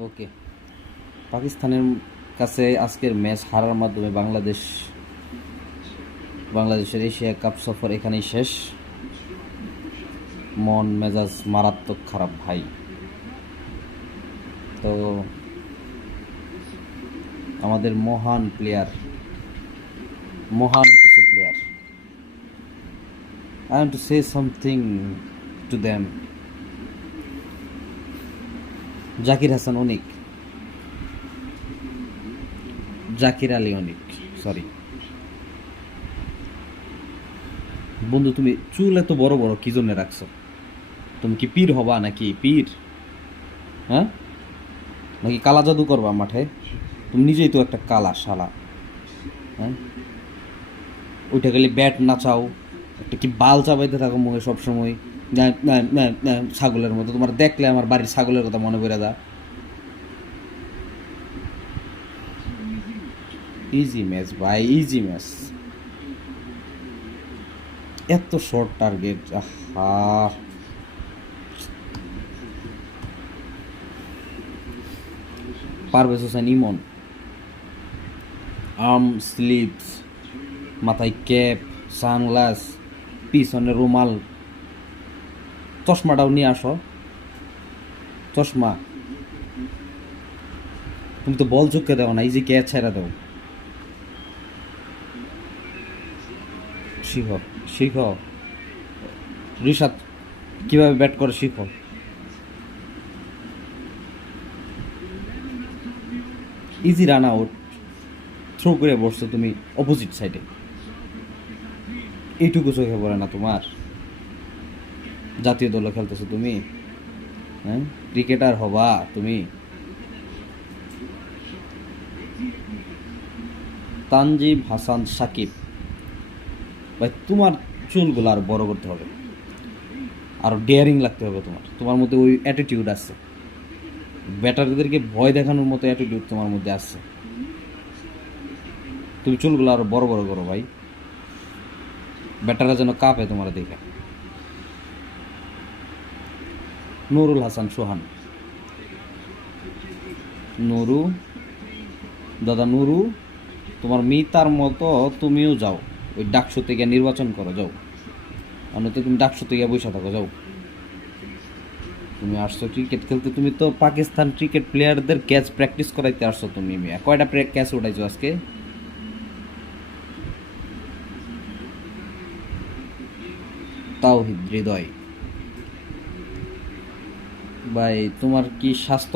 ওকে, পাকিস্তানের কাছে আজকের ম্যাচ হারার মাধ্যমে বাংলাদেশের এশিয়া কাপ সফর এখানেই শেষ। মন মেজাজ মারাত্মক খারাপ ভাই। তো আমাদের মহান কিছু player, I want to say something to them. Zakir Hasan Anik, Zakir Ali Anik, sorry বন্ধু, তুমি চুল এত বড় বড় কি জন্য রাখছো? তুমি কি পীর হবা নাকি পীর? হ্যাঁ, নাকি কালা জাদু করবা মাঠে? তুমি নিজেই তো একটা কালা শালা। হ্যাঁ, ওইটা গেলে ব্যাট নাচাও, একটা কি বাল চাবাইতে থাকো মুখে সবসময়, না না না না, ছাগলের মতো। তোমার দেখলে আমার বাড়ির ছাগলের কথা মনে পড়ে যা। ইজি ম্যাচ ভাই, ইজি ম্যাচ। এত শর্ট টার্গেট, আহা। পারভেজ হোসেন ইমন, আর্ম স্লিভস, মাথায় ক্যাপ, সানগ্লাস, পিছনে রুমাল, চশমাটাও নিয়ে আসো। চশমা, তুমি তো বল চুক্কে দাও না, এই যে ক্যাচ ছেড়ে দাও। শিখো, শিখো রিশাদ, কিভাবে ব্যাট করে শিখো। ইজি রান আউট, থ্রো করে বসছো তুমি অপোজিট সাইডে। এইটুকু চোখে পড়ে না তোমার? জাতীয় দলে খেলতেছো তুমি, হ্যাঁ, ক্রিকেটার হবা তুমি? তানজিব হাসান সাকিব, ভাই তোমার চুলগুলো আরো বড় করতে হবে, আরো ডেয়ারিং লাগতে হবে। তোমার মধ্যে ওই অ্যাটিটিউড আছে, ব্যাটারদেরকে ভয় দেখানোর মতো অ্যাটিটিউড তোমার মধ্যে আছে। তুমি চুলগুলো আরো বড় বড় করো ভাই, ব্যাটাররা যেন কাঁপে তোমার দেখে। নুরুল হাসান সোহান, নুরু, দাদা নুরু, তোমার মিতার মতো তুমিও যাও, ওই ডাকসু থেকে নির্বাচন করো, যাও। অন্যতে তুমি ডাকসু থেকে বসে থাকো, যাও। তুমি আসছো ক্রিকেট খেলতে, তুমি তো পাকিস্তান ক্রিকেট প্লেয়ারদের ক্যাচ প্র্যাকটিস করাইতে আসছো তুমি। মিয়া কয়টা ক্যাচ উঠাইছো আজকে? তাওহিদ হৃদয়, ভাই তোমার কি স্বাস্থ্য